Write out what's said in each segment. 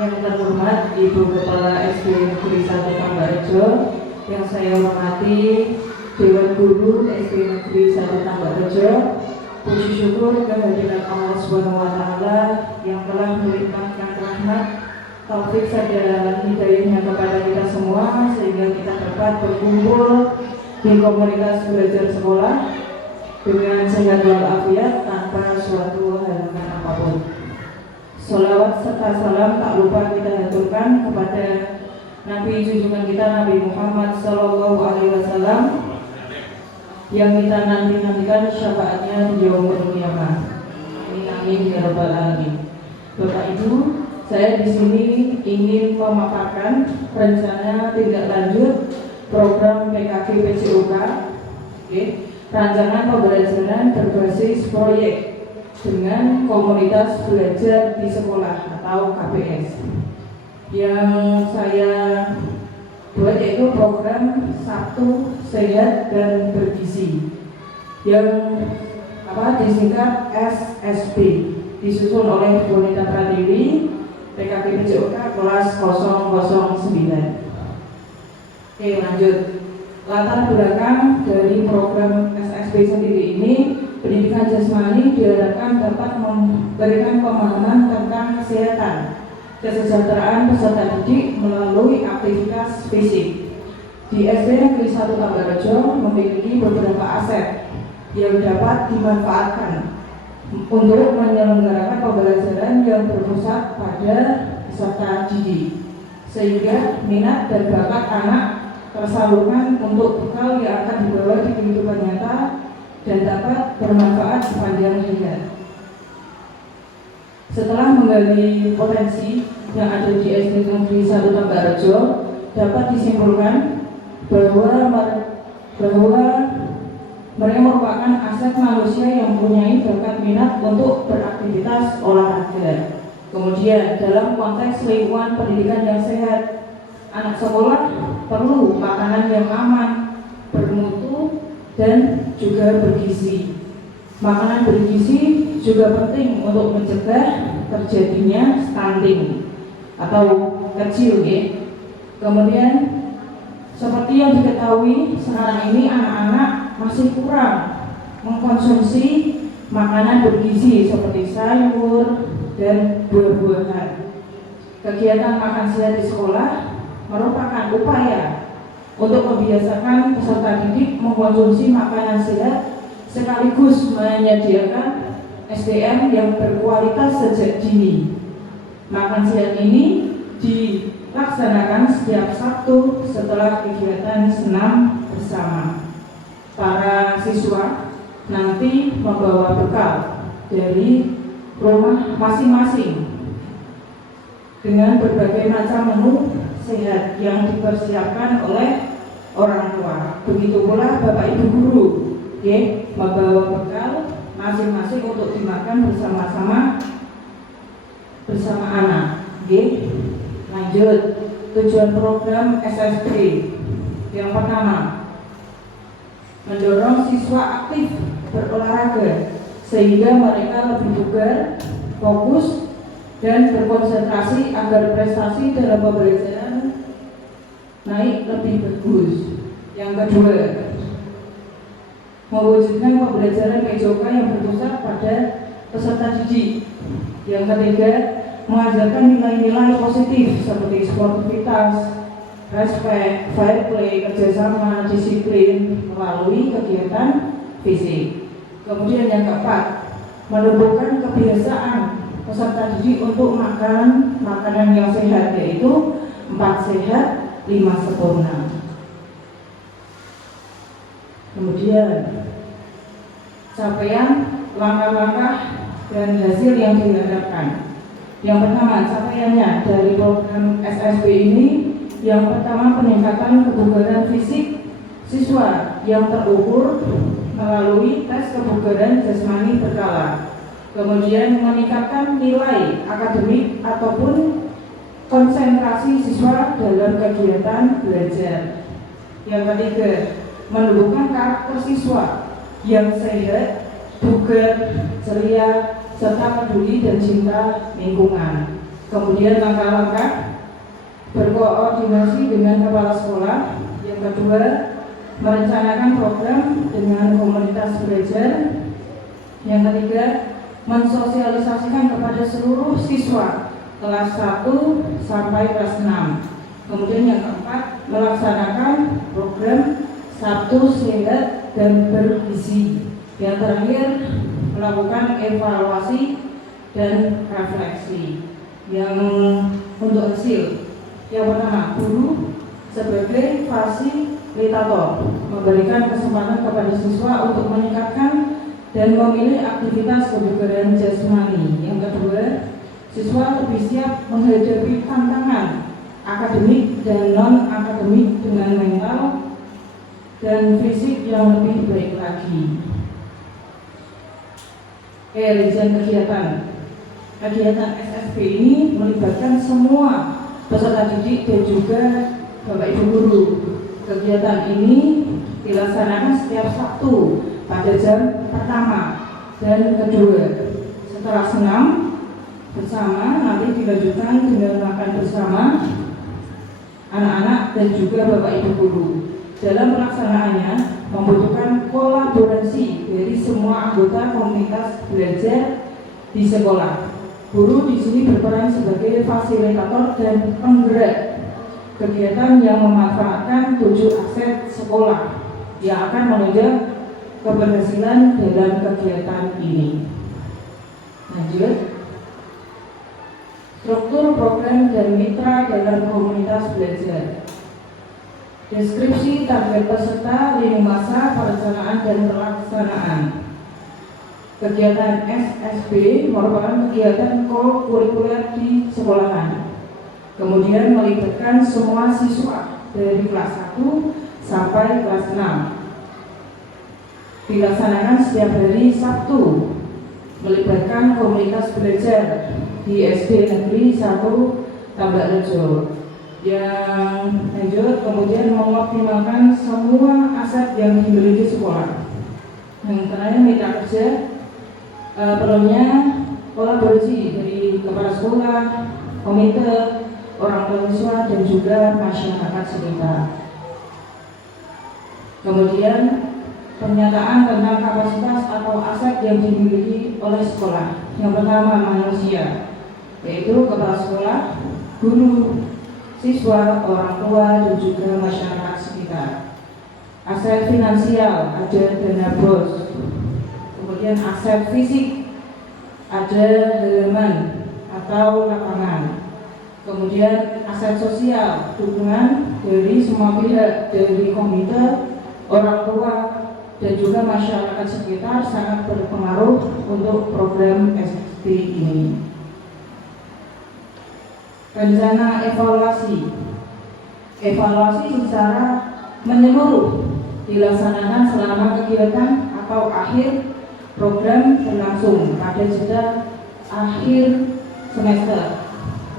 Yang terhormat Ibu Kepala SD Negeri 1 Tambakrejo, yang saya hormati Dewan Guru SD Negeri 1 Tambakrejo, puji syukur kehadiran Allah SWT yang telah melimpahkan rahmat, taufik serta hidayahnya kepada kita semua sehingga kita dapat berkumpul di komunitas belajar sekolah dengan sehat walafiat tanpa suatu halangan apapun. Sholawat serta salam tak lupa kita haturkan kepada Nabi junjungan kita Nabi Muhammad SAW yang kita nantikan syafaatnya di yaumul qiyamah. Amin ya rabbal alamin. Bapak Ibu, saya di sini ingin memaparkan rencana tindak lanjut program PKK PCOK, rancangan pembelajaran berbasis proyek dengan komunitas belajar di sekolah atau KBS. Yang saya buat yaitu program Sabtu Sehat dan Bergizi yang disingkat SSB, disusun oleh Bu Nita Pratiwi, PKK PCOK kelas 009. Oke, lanjut. Latar belakang dari program SSB sendiri ini, pendidikan jasmani diharapkan dapat memberikan pemahaman tentang kesehatan, kesejahteraan peserta didik melalui aktivitas fisik. Di SD Negeri 1 Tambakrejo memiliki beberapa aset yang dapat dimanfaatkan untuk menyelenggarakan pembelajaran yang berpusat pada peserta didik, sehingga minat dan bakat anak tersalurkan untuk bekal yang akan dibawa di kehidupan nyata dan dapat bermanfaat sepanjang hayat. Setelah menggali potensi yang ada di SD Negeri 1 Tambakrejo, dapat disimpulkan bahwa mereka merupakan aset manusia yang mempunyai bakat minat untuk beraktivitas olahraga. Kemudian dalam konteks lingkungan pendidikan yang sehat, anak sekolah perlu makanan yang aman, bermutu, dan juga bergizi. Makanan bergizi juga penting untuk mencegah terjadinya stunting atau kecil, Kemudian seperti yang diketahui sekarang ini anak-anak masih kurang mengkonsumsi makanan bergizi seperti sayur dan buah-buahan. Kegiatan makan siang di sekolah merupakan upaya untuk membiasakan peserta didik mengkonsumsi makanan sehat sekaligus menyediakan SDM yang berkualitas sejak dini. Makan siang ini dilaksanakan setiap Sabtu setelah kegiatan senam bersama. Para siswa nanti membawa bekal dari rumah masing-masing dengan berbagai macam menu sehat yang dipersiapkan oleh orang tua. Begitu pula Bapak Ibu guru, membawa bekal masing-masing untuk dimakan bersama-sama bersama anak. Lanjut, tujuan program SSB yang pertama, mendorong siswa aktif berolahraga sehingga mereka lebih bugar, fokus, dan berkonsentrasi agar prestasi dalam pembelajaran naik lebih bagus. Yang kedua, mewujudkan pembelajaran PJOK yang berpusat pada peserta didik. Yang ketiga, mengajarkan nilai-nilai positif seperti sportivitas, respect, fair play, kerjasama, disiplin melalui kegiatan fisik. Kemudian yang keempat, menumbuhkan kebiasaan peserta didik untuk makan makanan yang sehat, yaitu 4 sehat, 5 sempurna. Kemudian capaian, langkah-langkah dan hasil yang diharapkan. Yang pertama, capaiannya dari program SSB ini, yang pertama peningkatan kebugaran fisik siswa yang terukur melalui tes kebugaran jasmani berkala. Kemudian meningkatkan nilai akademik ataupun konsentrasi siswa dalam kegiatan belajar. Yang ketiga, menumbuhkan karakter siswa yang sehat, bugar, ceria, serta peduli dan cinta lingkungan. Kemudian langkah-langkah berkoordinasi dengan kepala sekolah. Yang kedua, merencanakan program dengan komunitas belajar. Yang ketiga, mensosialisasikan kepada seluruh siswa kelas 1 sampai kelas 6. Kemudian yang keempat, melaksanakan program Sabtu Sehat dan Bergizi. Yang terakhir, melakukan evaluasi dan refleksi. Yang untuk hasil, yang pertama, guru sebagai fasilitator memberikan kesempatan kepada siswa untuk meningkatkan dan memilih aktivitas kebugaran jasmani. Yang kedua, siswa lebih siap menghadapi tantangan akademik dan non-akademik dengan mental dan fisik yang lebih baik lagi. Rincian kegiatan. Kegiatan SSB ini melibatkan semua peserta didik dan juga Bapak Ibu guru. Kegiatan ini dilaksanakan setiap Sabtu pada jam pertama dan kedua. Setelah senam bersama, nanti dilanjutkan dengan makan bersama anak-anak dan juga Bapak Ibu guru. Dalam pelaksanaannya membutuhkan kolaborasi dari semua anggota komunitas belajar di sekolah. Guru di sini berperan sebagai fasilitator dan penggerak kegiatan yang memanfaatkan 7 aset sekolah yang akan menunjang keberhasilan dalam kegiatan ini. Lanjut. Struktur program dan mitra dalam komunitas belajar. Deskripsi target peserta, lini masa, perencanaan dan pelaksanaan. Kegiatan SSB merupakan kegiatan kurikuler di sekolahan. Kemudian melibatkan semua siswa dari kelas 1 sampai kelas 6. Dilaksanakan setiap hari Sabtu. Melibatkan komunitas belajar di SD Negeri 1 Tambakrejo. Yang lanjut, kemudian mengoptimalkan semua aset yang dimiliki sekolah. Yang terakhir, mitra kerja. Perlunya kolaborasi dari kepala sekolah, komite, orang tua siswa dan juga masyarakat sekitar. Kemudian pernyataan tentang kapasitas atau aset yang dimiliki oleh sekolah. Yang pertama, manusia, yaitu kepala sekolah, guru, siswa, orang tua dan juga masyarakat sekitar. Aset finansial, ada dana bos. Kemudian aset fisik, ada halaman atau lapangan. Kemudian aset sosial, dukungan dari semua pihak, dari komite, orang tua dan juga masyarakat sekitar sangat berpengaruh untuk program SSB ini. Rencana evaluasi. Evaluasi secara menyeluruh dilaksanakan selama kegiatan atau akhir program berlangsung pada jeda akhir semester.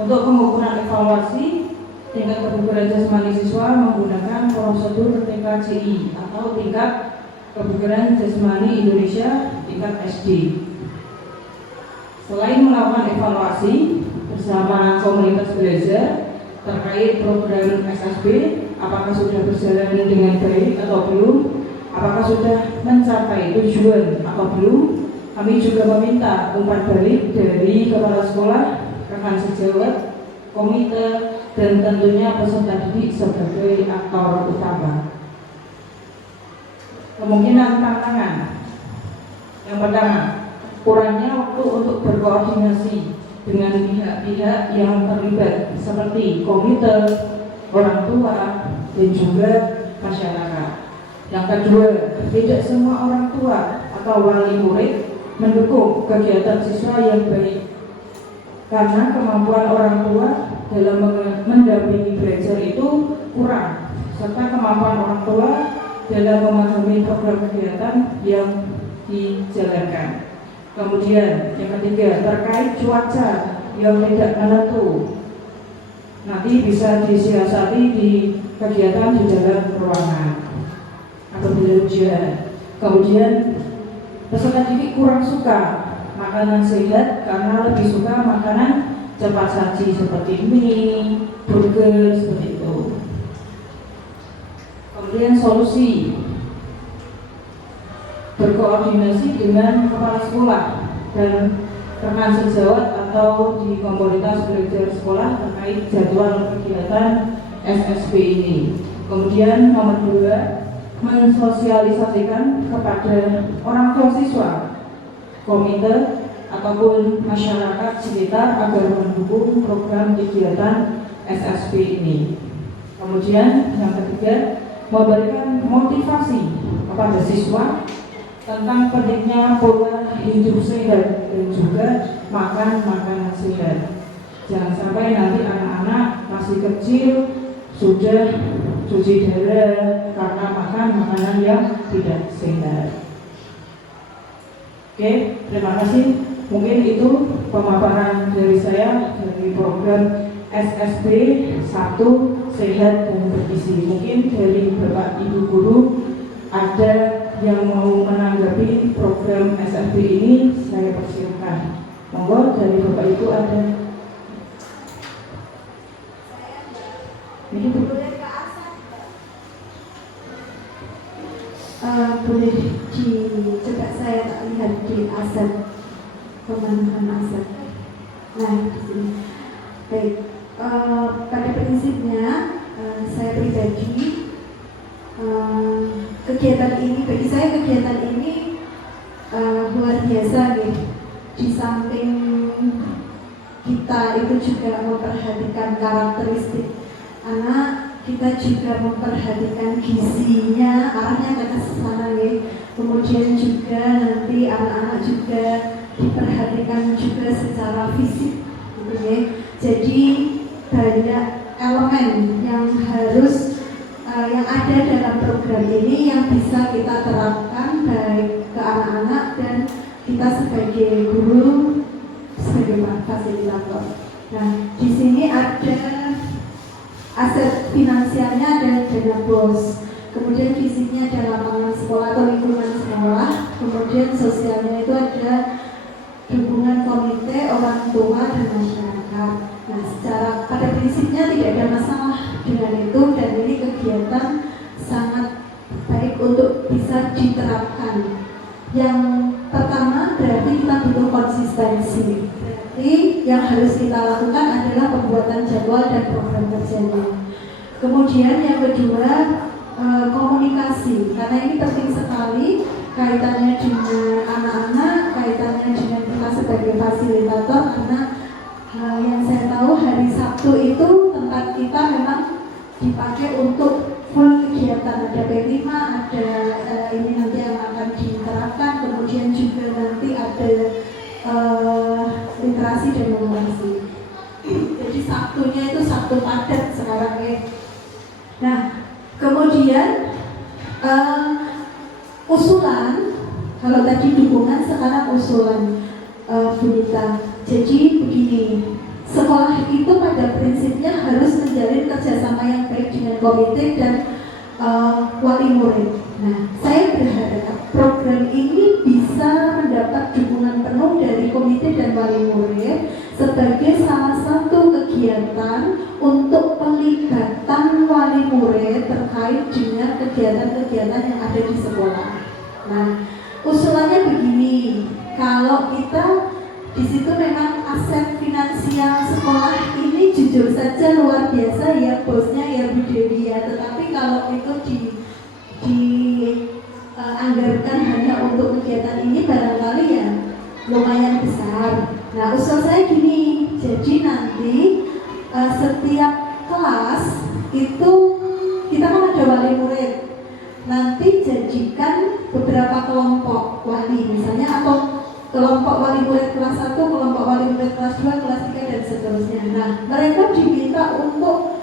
Untuk pengukuran evaluasi tingkat kebugaran jasmani siswa menggunakan prosedur TKJI atau tingkat kebugaran jasmani Indonesia tingkat SD. Selain melakukan evaluasi bersama komunitas belajar terkait program SSB, apakah sudah berjalan dengan baik atau belum, apakah sudah mencapai tujuan atau belum, kami juga meminta umpan balik dari kepala sekolah, rekan sejawat, komite, dan tentunya peserta didik sebagai aktor utama. Kemungkinan tantangan. Yang pertama, kurangnya waktu untuk berkoordinasi dengan pihak-pihak yang terlibat seperti komite, orang tua, dan juga masyarakat. Yang kedua, tidak semua orang tua atau wali murid mendukung kegiatan siswa yang baik karena kemampuan orang tua dalam mendampingi belajar itu kurang, serta kemampuan orang tua dalam memahami program kegiatan yang dijalankan. Kemudian yang ketiga, terkait cuaca yang tidak menentu, nanti bisa disiasati di kegiatan di dalam ruangan apabila hujan. Kemudian peserta didik kurang suka makanan sehat karena lebih suka makanan cepat saji seperti mie, burger, seperti itu. Kemudian solusi, berkoordinasi dengan kepala sekolah dan rekan sejawat atau di komunitas belajar sekolah terkait jadwal kegiatan SSB ini. Kemudian nomor 2, mensosialisasikan kepada orang tua siswa, komite ataupun masyarakat sekitar agar mendukung program kegiatan SSB ini. Kemudian yang ketiga, memberikan motivasi kepada siswa tentang pentingnya pola hidup sehat dan juga makan makanan sehat. Jangan sampai nanti anak-anak masih kecil sudah cuci darah karena makan makanan yang tidak sehat. Oke, terima kasih. Mungkin itu pemaparan dari saya dari program SSB 1 Sehat dan Bergizi. Mungkin dari Bapak Ibu Guru ada yang mau menanggapi program SSB ini, saya persilakan. Monggo dari Bapak Ibu ada. Ini boleh coba saya tak lihat di aset pemenuhan aset. Nah, di sini. Baik, pada prinsipnya saya pribadi kegiatan ini, bagi saya kegiatan ini luar biasa nih. Di samping kita itu juga memperhatikan karakteristik anak, kita juga memperhatikan gizinya, arahnya ke sana ya. Kemudian juga nanti anak-anak juga diperhatikan juga secara fisik, gitu ya. Jadi banyak elemen yang harus yang ada dalam program ini yang bisa kita terapkan baik ke anak-anak dan kita sebagai guru, sebagai fasilitator. Nah, di sini ada aset finansialnya dan dana BOS. Kemudian visinya ada lapangan sekolah atau lingkungan sekolah. Kemudian sosialnya itu ada dukungan komite, orang tua dan masyarakat. Nah, secara pada prinsipnya tidak ada masalah dengan itu dan ini kegiatan sangat baik untuk bisa diterapkan. Yang pertama berarti kita butuh konsistensi. Berarti yang harus kita lakukan adalah pembuatan jadwal dan program kerjanya. Kemudian yang kedua komunikasi, karena ini penting sekali kaitannya dengan anak-anak, kaitannya dengan kita sebagai fasilitator. Karena yang saya tahu hari Sabtu itu tempat kita memang dipakai untuk full kegiatan, ada P5, ada ini nanti yang akan diterapkan, kemudian juga nanti ada literasi dan numerasi. Jadi Sabtunya itu Sabtu padat sekarang ya. Nah, kemudian usulan, kalau tadi dukungan, sekarang usulan Bu Nita. Jadi begini, sekolah itu pada prinsipnya harus menjalin kerjasama yang baik dengan komite dan wali murid. Nah, saya berharap program ini bisa mendapat dukungan penuh dari komite dan wali murid sebagai salah satu kegiatan untuk pelibatan wali murid terkait dengan kegiatan-kegiatan yang ada di sekolah. Nah, usulannya begini, kalau kita di situ memang aset finansial sekolah ini jujur saja luar biasa ya, bosnya ya Bu Dewi ya, tetapi kalau itu dianggarkan hanya untuk kegiatan ini barangkali ya lumayan besar. Nah, usul saya gini, jadi nanti setiap kelas itu kita kan ada wali murid, nanti jadikan beberapa kelompok wali misalnya, atau kelompok wali murid kelas 1, kelompok wali murid kelas 2, kelas 3 dan seterusnya. Nah, mereka diminta untuk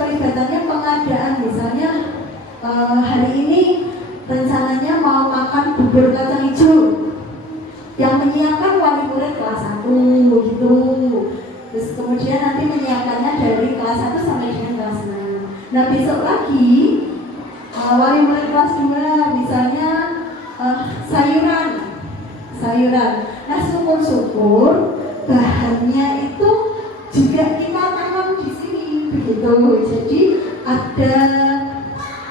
kelihatannya pengadaan, misalnya hari ini rencananya mau makan bubur kacang hijau, yang menyiapkan wali murid kelas 1 gitu. Terus kemudian nanti menyiapkannya dari kelas 1 sampai dengan kelas 6. Nah, besok lagi wali murid kelas 2 misalnya sayuran. Nah, syukur-syukur bahannya itu juga kita tanam di sini begitu. Jadi ada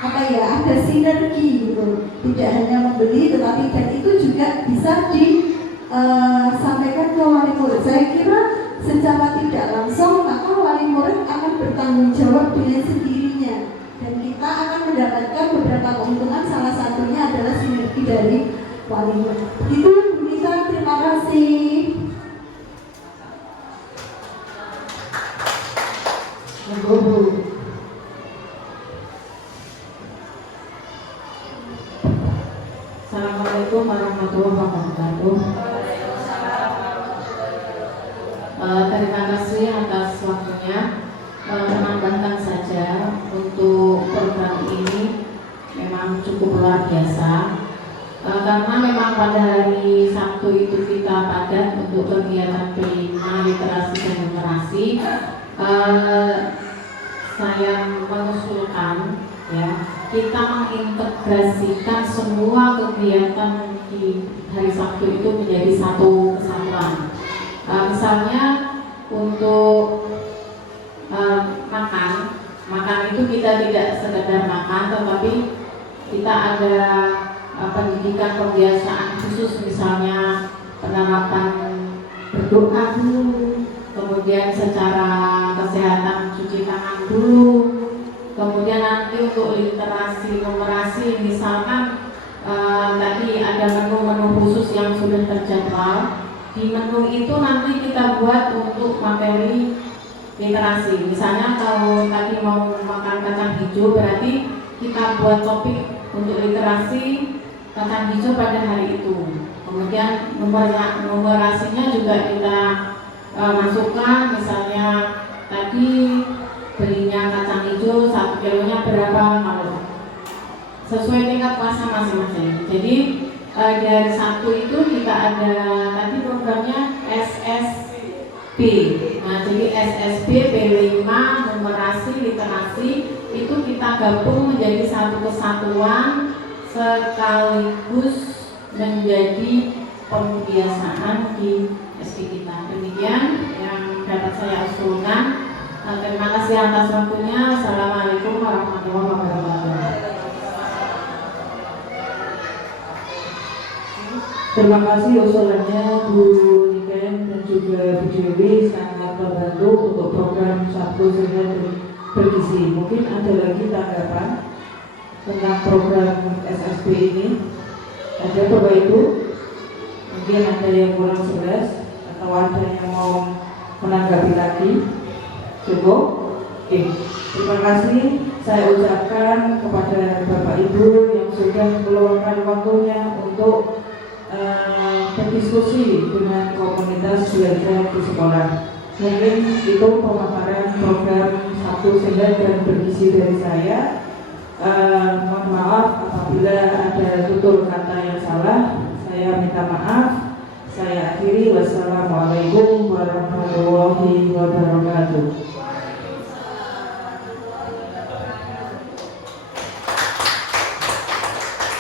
ada sinergi gitu, tidak hanya membeli tetapi dan itu juga bisa disampaikan ke wali murid. Saya kira secara tidak langsung maka wali murid akan bertanggung jawab dengan sendirinya dan kita akan mendapatkan beberapa keuntungan, salah satunya adalah sinergi dari wali murid. Itu Bu Nita, terima kasih. Assalamualaikum warahmatullahi wabarakatuh. Terima kasih atas waktunya. Menambahkan saja untuk program ini memang cukup luar biasa. Karena memang pada hari Sabtu itu kita padat untuk kegiatan P5 literasi dan numerasi. Saya mengusulkan ya, kita mengintegrasikan semua kegiatan di hari Sabtu itu menjadi satu kesatuan. Misalnya untuk makan itu kita tidak sekedar makan, tetapi kita ada pendidikan kebiasaan khusus, misalnya penerapan berdoa dulu, kemudian secara kesehatan cuci tangan dulu, kemudian nanti untuk literasi numerasi misalkan tadi ada menu-menu khusus yang sudah terjadwal. Di menu itu nanti kita buat untuk materi literasi. Misalnya kalau tadi mau makan kacang hijau, berarti kita buat topik untuk literasi kacang hijau pada hari itu. Kemudian numerasinya juga kita masukkan, misalnya tadi belinya kacang hijau 1 kilonya berapa, kalau sesuai tingkat puasa masing-masing. Jadi dari Sabtu itu kita ada tadi programnya SSB. Nah, jadi SSB P5 numerasi literasi itu kita gabung menjadi satu kesatuan sekaligus menjadi pembiasaan di SD kita. Demikian yang dapat saya usulkan. Terima kasih atas waktunya. Assalamualaikum warahmatullahi wabarakatuh. Terima kasih usulannya Bu Niken dan juga Bu Dewi, sangat membantu untuk program Sabtu Senin bergizi. Mungkin ada lagi tanggapan tentang program SSB ini? Ada Bapak Ibu? Mungkin ada yang kurang jelas atau ada yang mau menanggapi lagi? Cukup? Oke. Terima kasih saya ucapkan kepada Bapak Ibu yang sudah meluangkan waktunya untuk berdiskusi dengan komunitas belajar di sekolah. Mungkin itu pemaparan program Sabtu Senin dan bergizi dari saya. Mohon maaf apabila ada tutur kata yang salah, saya minta maaf. Saya akhiri, wassalamualaikum warahmatullahi wabarakatuh.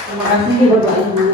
Terima kasih Bapak Ibu.